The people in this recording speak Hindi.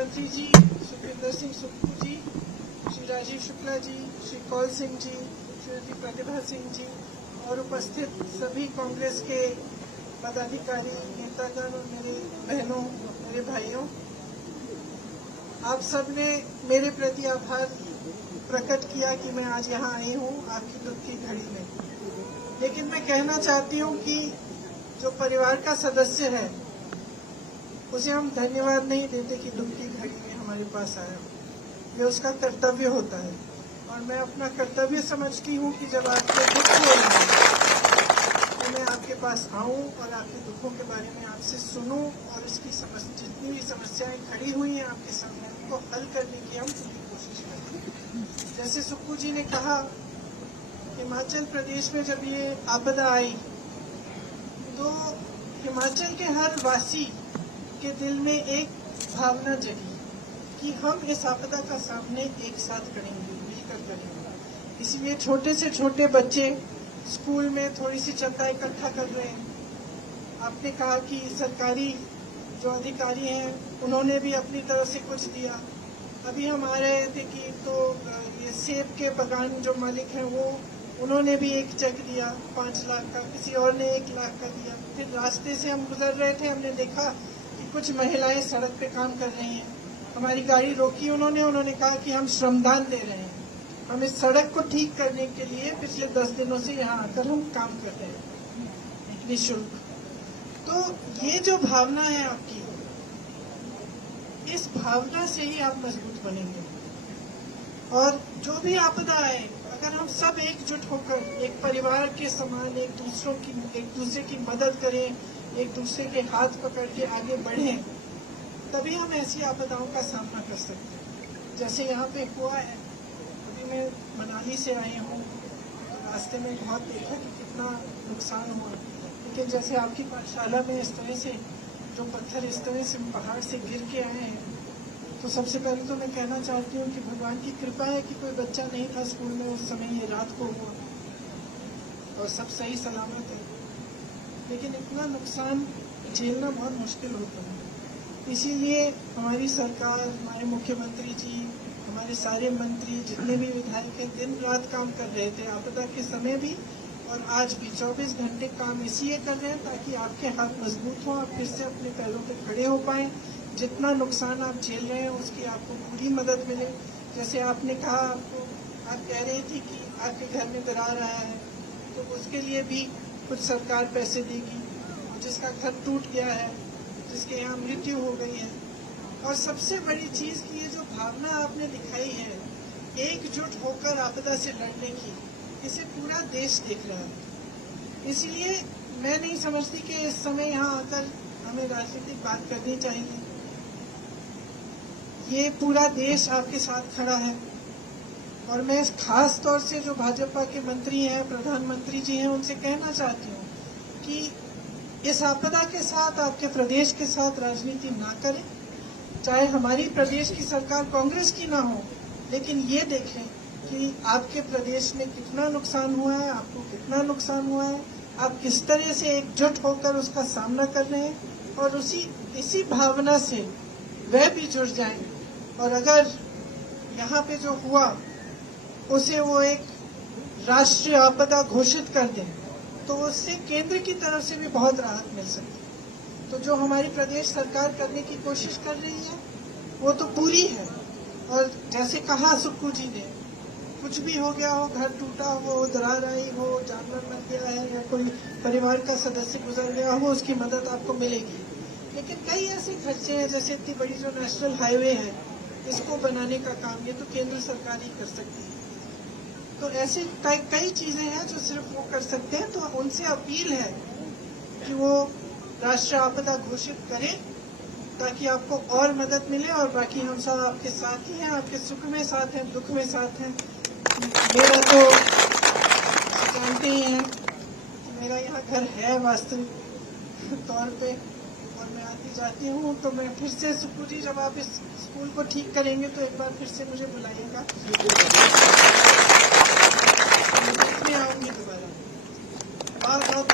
मुख्यमंत्री जी, सुखविंदर सिंह सुक्खू जी, श्री राजीव शुक्ला जी, श्री कौल सिंह जी, श्रीमती प्रतिभा सिंह जी और उपस्थित सभी कांग्रेस के पदाधिकारी, नेतागण और मेरे बहनों, मेरे भाइयों, आप सबने मेरे प्रति आभार प्रकट किया कि मैं आज यहाँ आई हूँ आपकी दुख की घड़ी में। लेकिन मैं कहना चाहती हूँ कि जो परिवार का सदस्य है उसे हम धन्यवाद नहीं देते कि दुख की घड़ी में हमारे पास आया। ये उसका कर्तव्य होता है और मैं अपना कर्तव्य समझती हूँ कि जब आपके दुख हो रहे हैं तो मैं आपके पास आऊँ और आपके दुखों के बारे में आपसे सुनूं और इसकी जितनी भी समस्याएं खड़ी हुई हैं आपके सामने उनको हल करने की हम पूरी कोशिश करें। जैसे सुक्खू जी ने कहा, हिमाचल प्रदेश में जब ये आपदा आई तो हिमाचल के हर वासी के दिल में एक भावना जगी कि हम इस आपदा का सामने एक साथ करेंगे, मिलकर करेंगे। इसलिए छोटे से छोटे बच्चे स्कूल में थोड़ी सी चंदा इकट्ठा कर रहे हैं। आपने कहा कि सरकारी जो अधिकारी हैं उन्होंने भी अपनी तरफ से कुछ दिया। अभी हम आ रहे थे कि तो ये सेब के बागान जो मालिक हैं उन्होंने भी एक चेक दिया 5 लाख का, किसी और ने 1 लाख का दिया। फिर रास्ते से हम गुजर रहे थे, हमने देखा कि कुछ महिलाएं सड़क पे काम कर रही हैं। हमारी गाड़ी रोकी उन्होंने कहा कि हम श्रमदान दे रहे हैं, हम इस सड़क को ठीक करने के लिए पिछले 10 दिनों से यहाँ आकर हम काम कर रहे हैं निःशुल्क। तो ये जो भावना है आपकी, इस भावना से ही आप मजबूत बनेंगे। और जो भी आपदा आए, अगर हम सब एकजुट होकर एक परिवार के समान एक दूसरे की मदद करें, एक दूसरे के हाथ पकड़ के आगे बढ़ें, तभी हम ऐसी आपदाओं का सामना कर सकते हैं। जैसे यहाँ पे हुआ है, अभी मैं मनाली से आई हूँ, रास्ते में बहुत देखा कि कितना नुकसान हुआ। लेकिन जैसे आपकी पाठशाला में इस तरह से जो पत्थर इस तरह से पहाड़ से गिर के आए हैं, तो सबसे पहले तो मैं कहना चाहती हूँ कि भगवान की कृपा है कि कोई बच्चा नहीं था स्कूल में उस समय, ये रात को हुआ और सब सही सलामत है। लेकिन इतना नुकसान झेलना बहुत मुश्किल होता है। इसीलिए हमारी सरकार, हमारे मुख्यमंत्री जी, हमारे सारे मंत्री, जितने भी विधायक हैं, दिन रात काम कर रहे थे, आपदा के समय भी और आज भी 24 घंटे काम इसलिए कर रहे हैं ताकि आपके हाथ मजबूत हों, आप फिर से अपने पैरों पे खड़े हो पाएं। जितना नुकसान आप झेल रहे हैं उसकी आपको पूरी मदद मिले। जैसे आपने कहा, आप कह रही थी कि आपके घर में दरार आया है, तो उसके लिए भी कुछ सरकार पैसे देगी। जिसका घर टूट गया है, जिसके यहाँ मृत्यु हो गई है, और सबसे बड़ी चीज की ये जो भावना आपने दिखाई है एकजुट होकर आपदा से लड़ने की, इसे पूरा देश देख रहा है। इसलिए मैं नहीं समझती कि इस समय यहाँ आकर हमें राजनीतिक बात करनी चाहिए। ये पूरा देश आपके साथ खड़ा है और मैं खास तौर से जो भाजपा के मंत्री हैं, प्रधानमंत्री जी हैं, उनसे कहना चाहती हूँ कि इस आपदा के साथ, आपके प्रदेश के साथ राजनीति ना करें। चाहे हमारी प्रदेश की सरकार कांग्रेस की ना हो, लेकिन ये देखें कि आपके प्रदेश में कितना नुकसान हुआ है, आपको कितना नुकसान हुआ है, आप किस तरह से एकजुट होकर उसका सामना कर रहे हैं, और इसी भावना से वह भी जुड़ जाएं। और अगर यहाँ पे जो हुआ उसे वो एक राष्ट्रीय आपदा घोषित कर दें, तो उससे केंद्र की तरफ से भी बहुत राहत मिल सकती है। तो जो हमारी प्रदेश सरकार करने की कोशिश कर रही है वो तो पूरी है। और जैसे कहा सुक्खू जी ने, कुछ भी हो गया हो, घर टूटा हो, दरार आई हो, जानवर मर गया है या कोई परिवार का सदस्य गुजर गया हो, उसकी मदद आपको मिलेगी। लेकिन कई ऐसे खर्चे हैं, जैसे इतनी बड़ी जो नेशनल हाईवे है, इसको बनाने का काम ये तो केंद्र सरकार ही कर सकती है। तो ऐसे कई चीजें हैं जो सिर्फ वो कर सकते हैं। तो उनसे अपील है कि वो राष्ट्रीय आपदा घोषित करें ताकि आपको और मदद मिले। और बाकी हम सब आपके साथ ही हैं, आपके सुख में साथ हैं, दुख में साथ हैं। मेरा तो जानते ही हैं कि मेरा यहाँ घर है वास्तविक तौर पे, और मैं आती जाती हूँ। तो मैं फिर से सुक्खू जी, जब आप इस स्कूल को ठीक करेंगे तो एक बार फिर से मुझे बुलाइएगा, मैं देखने आऊंगी दोबारा। बहुत बहुत